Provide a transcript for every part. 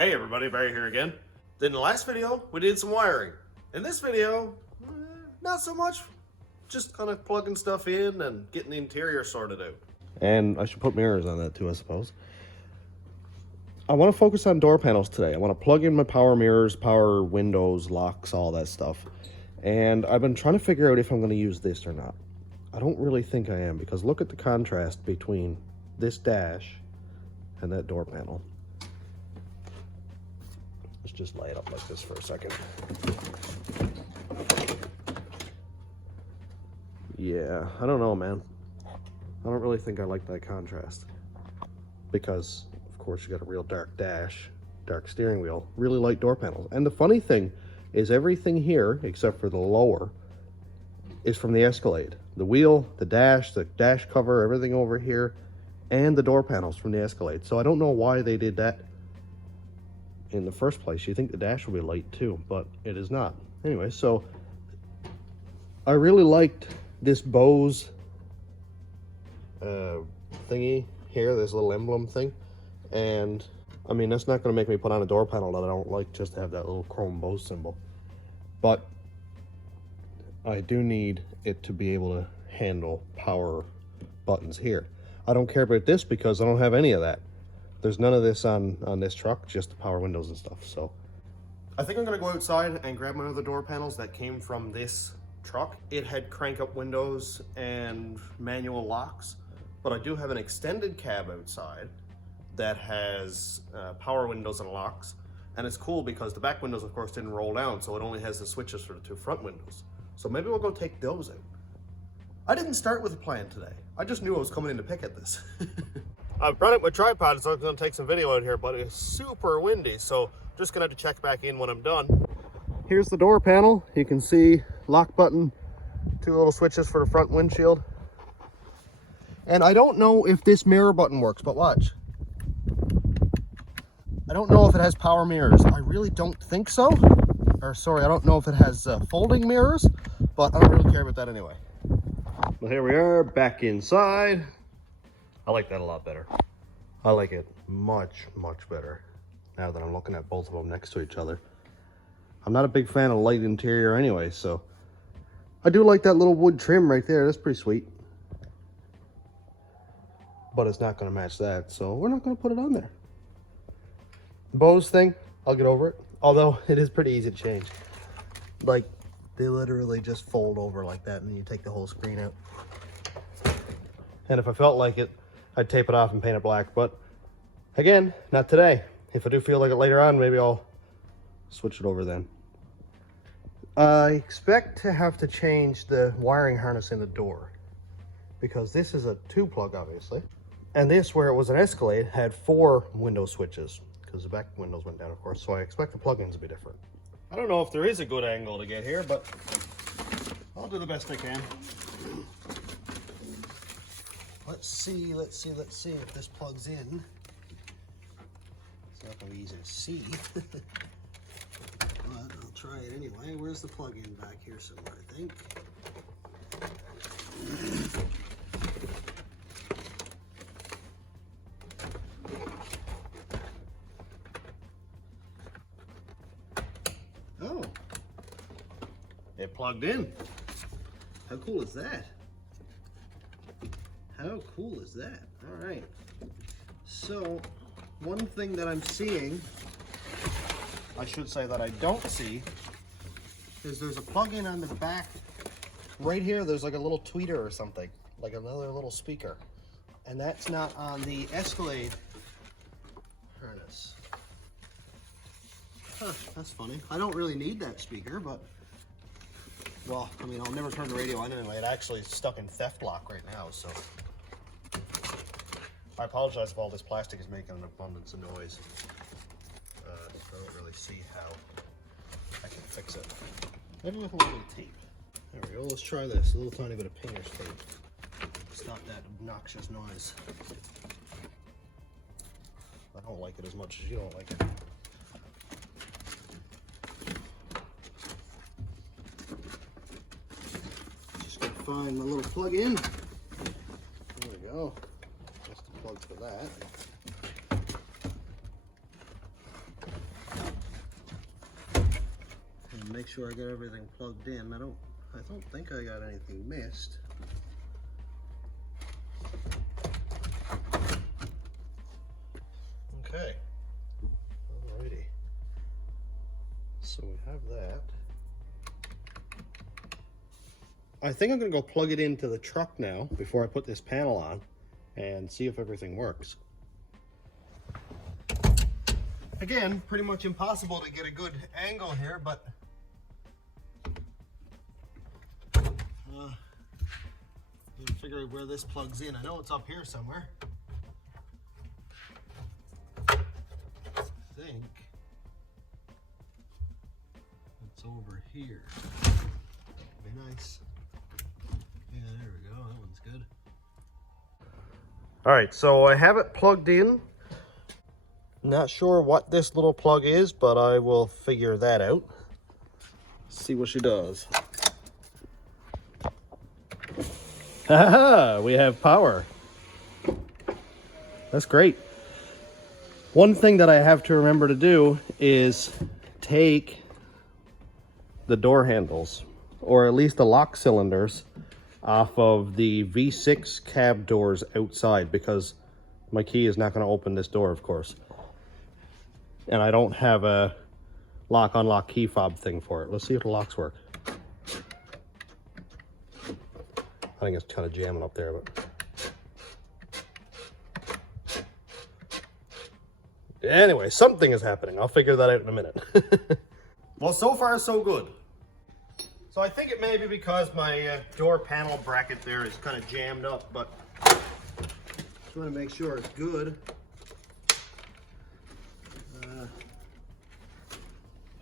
Hey everybody, Barry here again. In the last video, we did some wiring. In this video, not so much. Just kind of plugging stuff in and getting the interior sorted out. And I should put mirrors on that too, I suppose. I want to focus on door panels today. I want to plug in my power mirrors, power windows, locks, all that stuff. And I've been trying to figure out if I'm going to use this or not. I don't really think I am, because look at the contrast between this dash and that door panel. Let's just lay it up like this for a second. Yeah, I don't know, man. I don't really think I like that contrast. Because, of course, you got a real dark dash, dark steering wheel, really light door panels. And the funny thing is everything here, except for the lower, is from the Escalade. The wheel, the dash cover, everything over here, and the door panels from the Escalade. So I don't know why they did that in the first place. You think the dash will be light too, but it is not. Anyway, so I really liked this Bose thingy here, this little emblem thing. And I mean, that's not going to make me put on a door panel that I don't like just to have that little chrome Bose symbol. But I do need it to be able to handle power buttons here. I don't care about this because I don't have any of that. There's none of this on this truck, just the power windows and stuff. So I think I'm gonna go outside and grab my other door panels that came from this truck. It had crank up windows and manual locks, but I do have an extended cab outside that has power windows and locks. And it's cool because the back windows, of course, didn't roll down, so it only has the switches for the two front windows. So maybe we'll go take those out. I didn't start with a plan today. I just knew I was coming in to pick at this. I brought up my tripod, so I'm going to take some video out here, but it's super windy, so just going to have to check back in when I'm done. Here's the door panel. You can see lock button, two little switches for the front windshield. And I don't know if this mirror button works, but watch. I don't know if it has power mirrors. I really don't think so. Or sorry, I don't know if it has folding mirrors, but I don't really care about that anyway. Well, here we are back inside. I like that a lot better. I like it much, much better now that I'm looking at both of them next to each other. I'm not a big fan of light interior anyway, so I do like that little wood trim right there. That's pretty sweet. But it's not going to match that, so we're not going to put it on there. Bose thing, I'll get over it. Although it is pretty easy to change. Like, they literally just fold over like that and you take the whole screen out. And if I felt like it, I'd tape it off and paint it black. But again, not today. If I do feel like it later on, maybe I'll switch it over then. I expect to have to change the wiring harness in the door, because this is a 2-plug, obviously. And this, where it was an Escalade, had 4 window switches, because the back windows went down, of course, so I expect the plugins to be different. I don't know if there is a good angle to get here, but I'll do the best I can. Let's see if this plugs in. It's not going to be easy to see, but I'll try it anyway. Where's the plug-in? Back here somewhere, I think. Oh, it plugged in. How cool is that? How cool is that? All right. So, one thing that I'm seeing, I should say that I don't see, is there's a plug-in on the back. Right here, there's like a little tweeter or something, like another little speaker. And that's not on the Escalade harness. Huh, that's funny. I don't really need that speaker, but, well, I mean, I'll never turn the radio on anyway. It actually is stuck in theft lock right now, so. I apologize if all this plastic is making an abundance of noise. I don't really see how I can fix it. Maybe with a little tape. There we go, let's try this. A little tiny bit of painter's tape. Stop that obnoxious noise. I don't like it as much as you don't like it. Just gotta find my little plug-in. There we go. That's the plug for that. make sure I get everything plugged in. I don't think I got anything missed. Okay. Alrighty. So we have that. I think I'm gonna go plug it into the truck now before I put this panel on and see if everything works. Again, pretty much impossible to get a good angle here, but you can figure out where this plugs in. I know it's up here somewhere. I think it's over here. Be nice. Yeah, there we go. That one's good. All right, so I have it plugged in. Not sure what this little plug is, but I will figure that out. See what she does. Haha, we have power. That's great. One thing that I have to remember to do is take the door handles, or at least the lock cylinders, off of the V6 cab doors outside, because my key is not going to open this door, of course. And I don't have a lock unlock key fob thing for it. Let's see if the locks work. I think it's kind of jamming up there, but anyway, something is happening. I'll figure that out in a minute. Well, so far so good. So I think it may be because my door panel bracket there is kind of jammed up, but just want to make sure it's good.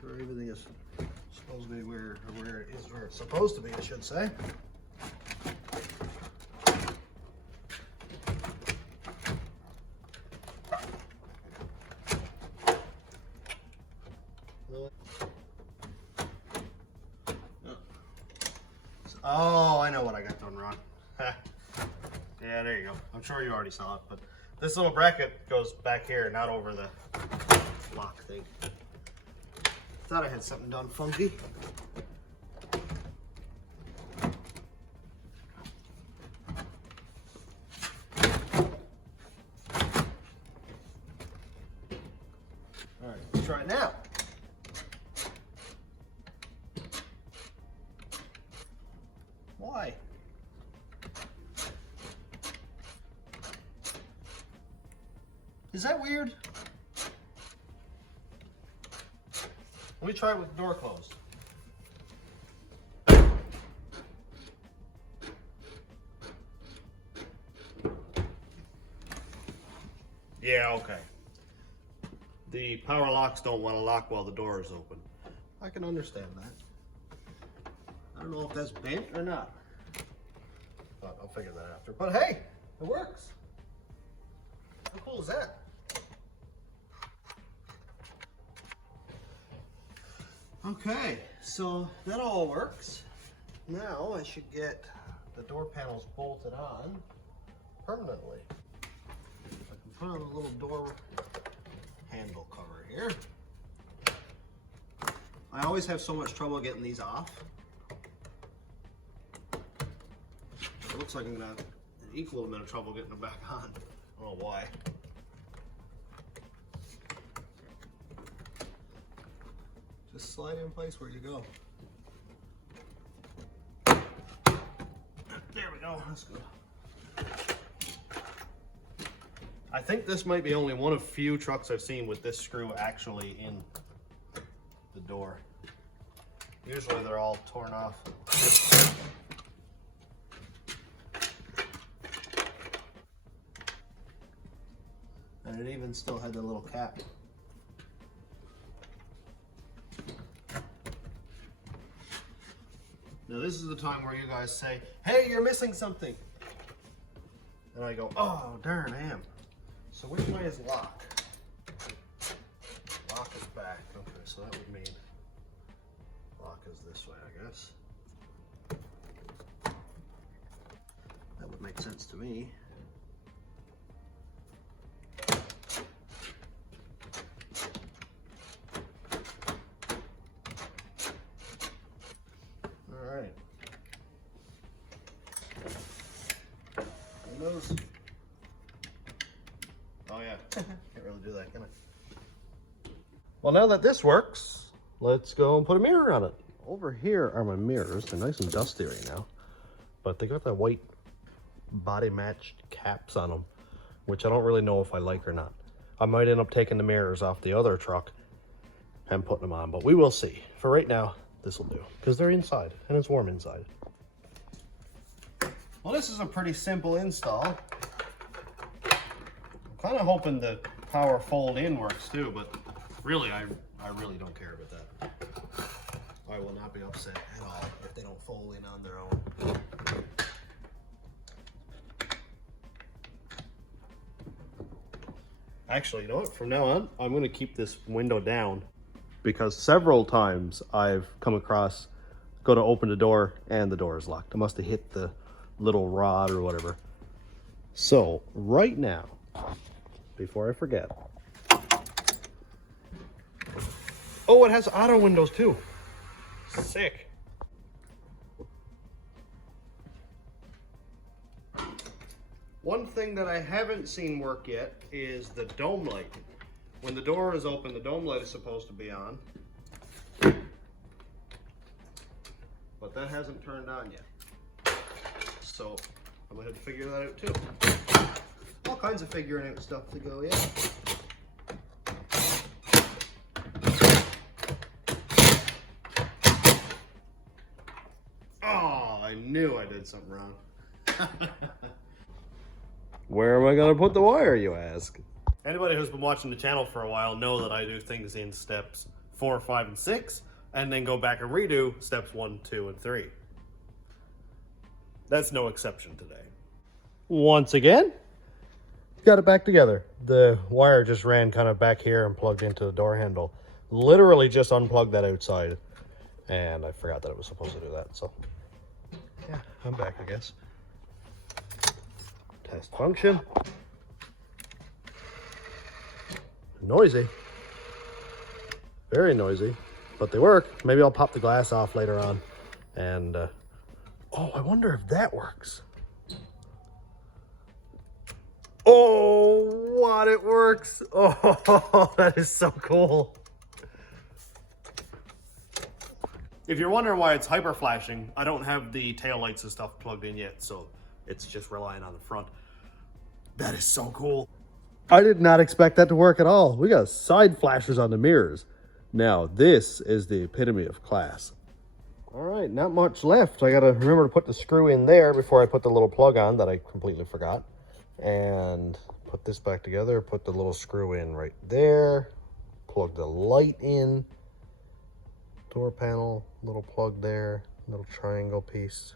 Sure everything is supposed to be where it is, where it's supposed to be, I should say. Oh, I know what I got done wrong. Yeah, there you go. I'm sure you already saw it, but this little bracket goes back here, not over the lock thing. Thought I had something done funky. All right, let's try it now. Why? Is that weird? Let me try it with the door closed. Yeah, okay. The power locks don't want to lock while the door is open. I can understand that. I don't know if that's bent or not, but I'll figure that after. But hey, it works. How cool is that? Okay, so that all works. Now I should get the door panels bolted on permanently. I can put on a little door handle cover here. I always have so much trouble getting these off. It looks like I'm gonna have an equal amount of trouble getting them back on. I don't know why. Just slide in place where you go. There we go, that's good. I think this might be only one of few trucks I've seen with this screw actually in the door. Usually they're all torn off. And it even still had the little cap. Now this is the time where you guys say, hey, you're missing something. And I go, oh, darn, I am. So which way is lock? Lock is back. Okay, so that would mean lock is this way, I guess. That would make sense to me. those. Oh yeah, can't really do that, can I? Well, now that this works, let's go and put a mirror on it. Over here are my mirrors. They're nice and dusty right now, but they got that white body matched caps on them, which I don't really know if I like or not. I might end up taking the mirrors off the other truck and putting them on, but we will see. For right now, this will do, because they're inside and it's warm inside. Well, this is a pretty simple install. I'm kind of hoping the power fold in works too, but really, I really don't care about that. I will not be upset at all if they don't fold in on their own. Actually, you know what? From now on, I'm going to keep this window down, because several times I've come across, go to open the door and the door is locked. I must have hit the little rod or whatever. So right now, before I forget, oh, it has auto windows too. Sick. One thing that I haven't seen work yet is the dome light. When the door is open, the dome light is supposed to be on, but that hasn't turned on yet. So I'm gonna have to figure that out too. All kinds of figuring out stuff to go, yeah. Oh, I knew I did something wrong. Where am I gonna put the wire, you ask? Anybody who's been watching the channel for a while know that I do things in steps 4, 5, and 6, and then go back and redo steps 1, 2, and 3. That's no exception today. Once again, got it back together. The wire just ran kind of back here and plugged into the door handle. Literally just unplugged that outside, and I forgot that it was supposed to do that. So yeah, I'm back, I guess. Test function. Noisy. Very noisy, but they work. Maybe I'll pop the glass off later on. And oh, I wonder if that works. Oh, what, it works. Oh, that is so cool. If you're wondering why it's hyper flashing, I don't have the taillights and stuff plugged in yet, so it's just relying on the front. That is so cool. I did not expect that to work at all. We got side flashers on the mirrors. Now, this is the epitome of class. All right, not much left. I gotta remember to put the screw in there before I put the little plug on that I completely forgot. And put this back together, put the little screw in right there, plug the light in, door panel, little plug there, little triangle piece.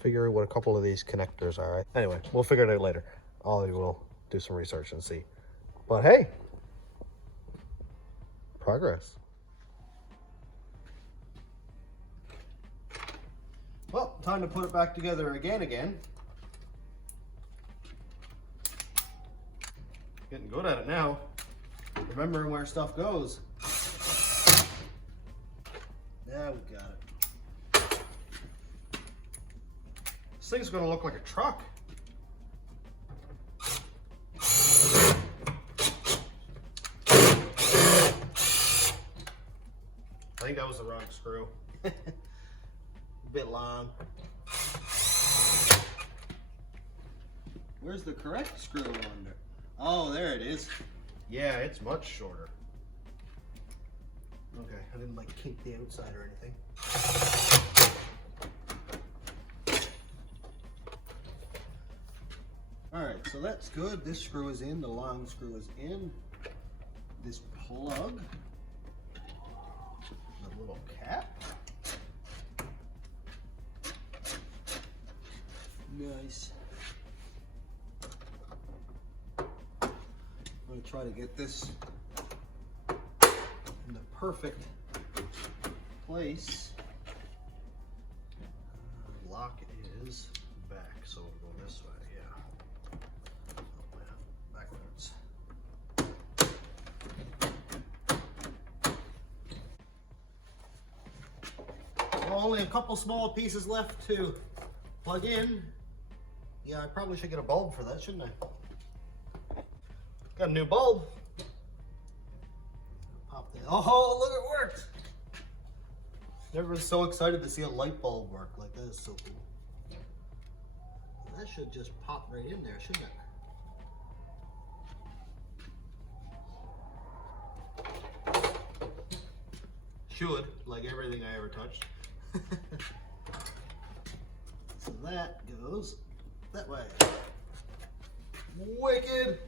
Figure out what a couple of these connectors are. Right? Anyway, we'll figure it out later. Ollie will do some research and see. But hey, progress. Well, time to put it back together again. Getting good at it now. Remembering where stuff goes. Yeah, we got it. This thing's gonna look like a truck. I think that was the wrong screw. A bit long. Where's the correct screw, I wonder? Oh, there it is. Yeah, it's much shorter. Okay, I didn't like kink the outside or anything. Alright, so that's good. This screw is in, the long screw is in. This plug. The little cap. Nice. I'm going to try to get this in the perfect place. Lock is back, so we'll go this way, yeah. Oh, yeah. Backwards. Only a couple small pieces left to plug in. Yeah, I probably should get a bulb for that, shouldn't I? Got a new bulb. Pop that. Oh, look, it worked. Never been so excited to see a light bulb work. Like, that is so cool. That should just pop right in there, shouldn't it? Should, like everything I ever touched. So that goes that way. Wicked!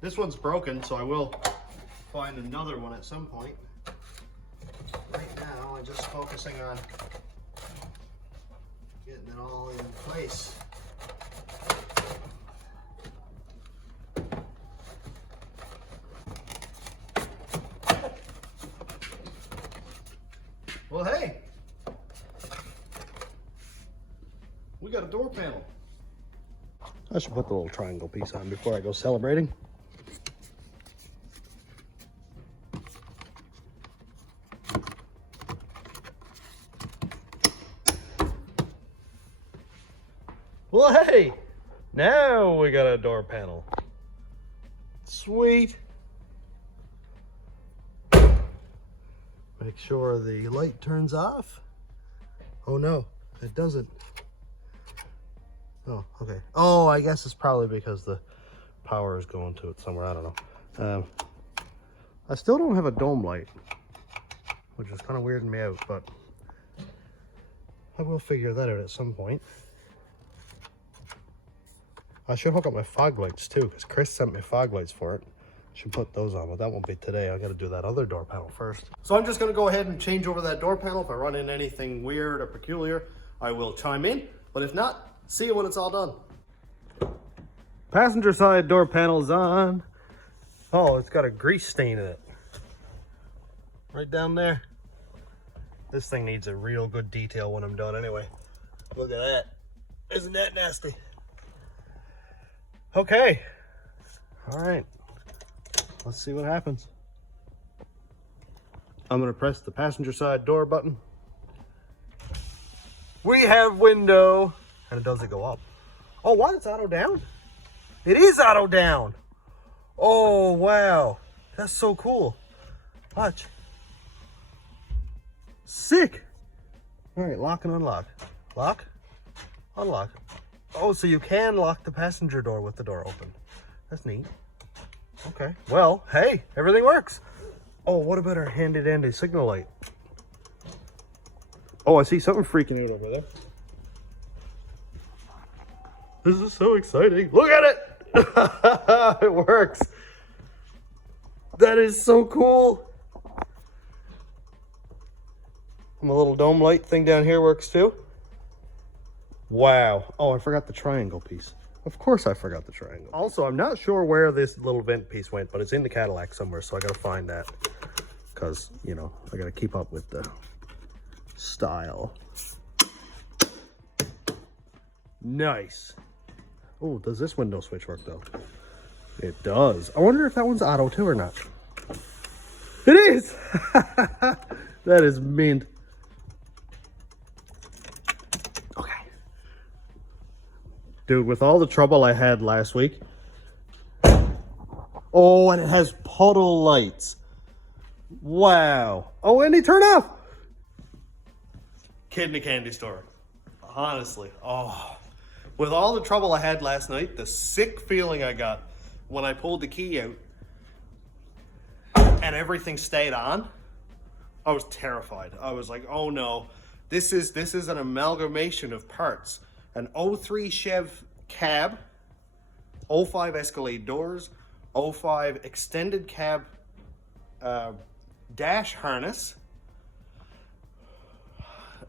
This one's broken, so I will find another one at some point. Right now, I'm just focusing on getting it all in place. Well, hey, we got a door panel. I should put the little triangle piece on before I go celebrating. Well, hey, now we got a door panel. Sweet. Make sure the light turns off. Oh no, it doesn't. Oh, okay. Oh, I guess it's probably because the power is going to it somewhere. I don't know. I still don't have a dome light, which is kind of weirding me out, but I will figure that out at some point. I should hook up my fog lights too, because Chris sent me fog lights for it. Should put those on, but that won't be today. I got to do that other door panel first. So I'm just going to go ahead and change over that door panel. If I run into anything weird or peculiar, I will chime in. But if not, see you when it's all done. Passenger side door panel's on. Oh, it's got a grease stain in it. Right down there. This thing needs a real good detail when I'm done anyway. Look at that. Isn't that nasty? Okay. All right. Let's see what happens. I'm gonna press the passenger side door button. We have window. And it doesn't go up. Oh, what? It's auto down? It is auto down. Oh, wow. That's so cool. Watch. Sick. All right, lock and unlock. Lock, unlock. Oh, so you can lock the passenger door with the door open. That's neat. Okay, well, hey, everything works. Oh, what about our handy-dandy signal light? Oh, I see something freaking out over there. This is so exciting. Look at it. It works. That is so cool. And the little dome light thing down here works too. Wow. Oh, I forgot the triangle piece. Of course I forgot the triangle. Also, I'm not sure where this little vent piece went, but it's in the Cadillac somewhere, so I gotta find that. Because, you know, I gotta keep up with the style. Nice. Oh, does this window switch work though? It does. I wonder if that one's auto too or not. It is! That is mint. Okay. Dude, with all the trouble I had last week. Oh, and it has puddle lights. Wow. Oh, and they turn off. Kid in a candy store. Honestly. Oh. With all the trouble I had last night, the sick feeling I got when I pulled the key out and everything stayed on, I was terrified. I was like, oh no, this is an amalgamation of parts. An 03 Chev cab, 05 Escalade doors, 05 extended cab dash harness,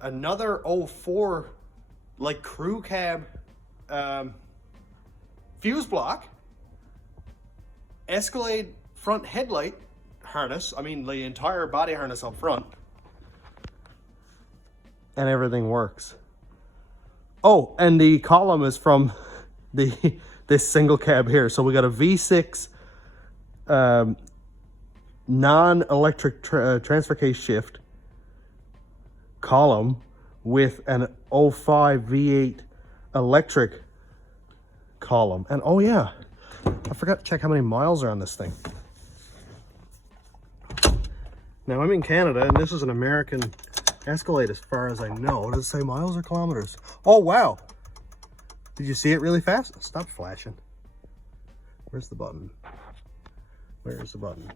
another 04 like crew cab fuse block, Escalade front headlight harness, I mean the entire body harness up front, and everything works. Oh, and the column is from this single cab here. So we got a V6 non-electric transfer case shift column with an 05 V8 electric column. And oh yeah, I forgot to check how many miles are on this thing. Now I'm in Canada and this is an American Escalade as far as I know. Does it say miles or kilometers? Oh wow. Did you see it really fast? Stop flashing. Where's the button? Where's the button?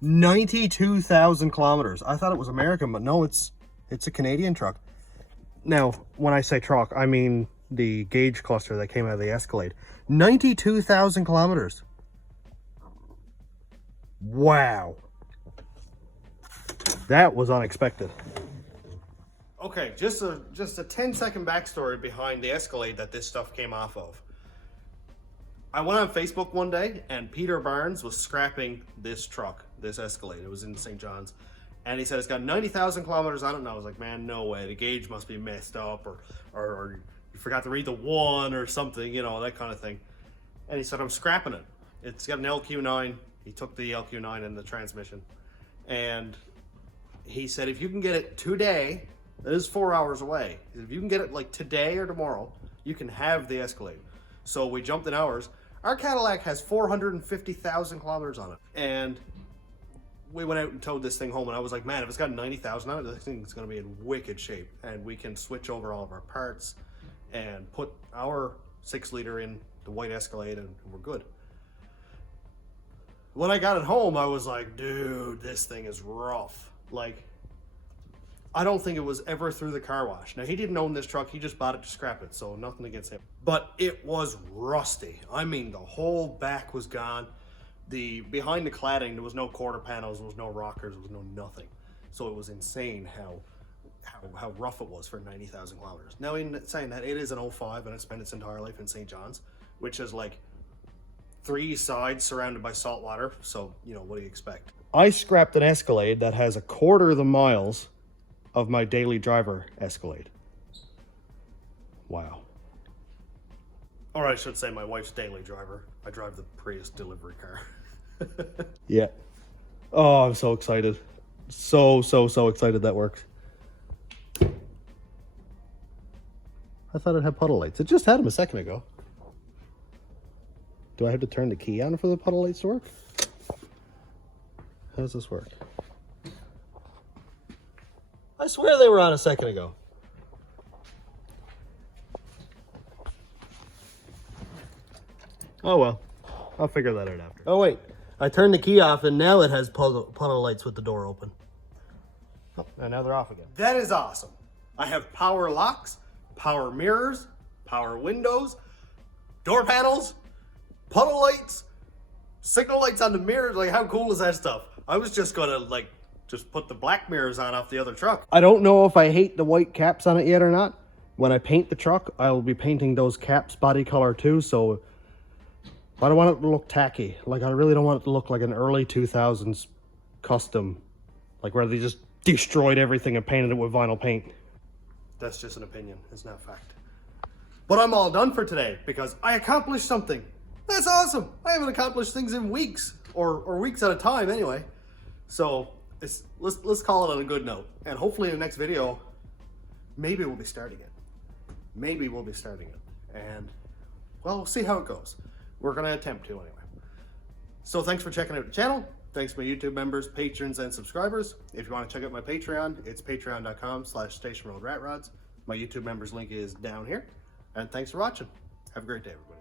92,000 kilometers. I thought it was American, but no, it's a Canadian truck. Now, when I say truck, I mean the gauge cluster that came out of the Escalade. 92,000 kilometers. Wow. That was unexpected. Okay, just a 10-second backstory behind the Escalade that this stuff came off of. I went on Facebook one day and Peter Barnes was scrapping this truck, this Escalade. It was in St. John's. And he said it's got 90,000 kilometers on it. And I was like, man, no way. The gauge must be messed up or you forgot to read the 1 or something, you know, that kind of thing. And he said, I'm scrapping it. It's got an LQ9. He took the LQ9 and the transmission. And he said, if you can get it today, it is 4 hours away. If you can get it like today or tomorrow, you can have the Escalade. So we jumped in hours. Our Cadillac has 450,000 kilometers on it. And we went out and towed this thing home and I was like, man, if it's got 90,000 on it, this thing's gonna be in wicked shape. And we can switch over all of our parts and put our 6-liter in the white Escalade and we're good. When I got it home, I was like, dude, this thing is rough. Like, I don't think it was ever through the car wash. Now, he didn't own this truck. He just bought it to scrap it, so nothing against him. But it was rusty. I mean, the whole back was gone. Behind the cladding, there was no quarter panels, there was no rockers, there was no nothing. So it was insane how rough it was for 90,000 kilometers. Now, in saying that, it is an 05 and it spent its entire life in St. John's, which is like 3 sides surrounded by salt water. So, you know, what do you expect? I scrapped an Escalade that has a quarter of the miles of my daily driver Escalade. Wow. Or I should say my wife's daily driver. I drive the Prius delivery car. Yeah. Oh, I'm so excited. So excited that works. I thought it had puddle lights. It just had them a second ago. Do I have to turn the key on for the puddle lights to work? How does this work? I swear they were on a second ago. Oh well, I'll figure that out after. Oh wait, I turned the key off and now it has puddle lights with the door open. Oh, and now they're off again. That is awesome. I have power locks, power mirrors, power windows, door panels, puddle lights, signal lights on the mirrors. Like, how cool is that stuff? I was just gonna just put the black mirrors on off the other truck. I don't know if I hate the white caps on it yet or not. When I paint the truck, I will be painting those caps body color too, so I don't want it to look tacky. Like, I really don't want it to look like an early 2000s custom, like where they just destroyed everything and painted it with vinyl paint. That's just an opinion, it's not fact. But I'm all done for today because I accomplished something. That's awesome. I haven't accomplished things in weeks or weeks at a time anyway. So let's call it on a good note. And hopefully in the next video, maybe we'll be starting it. Maybe we'll be starting it. And well, we'll see how it goes. We're gonna attempt to anyway. So thanks for checking out the channel. Thanks to my YouTube members, patrons, and subscribers. If you want to check out my Patreon, it's patreon.com/stationroadratrods. My YouTube members link is down here. And thanks for watching. Have a great day, everybody.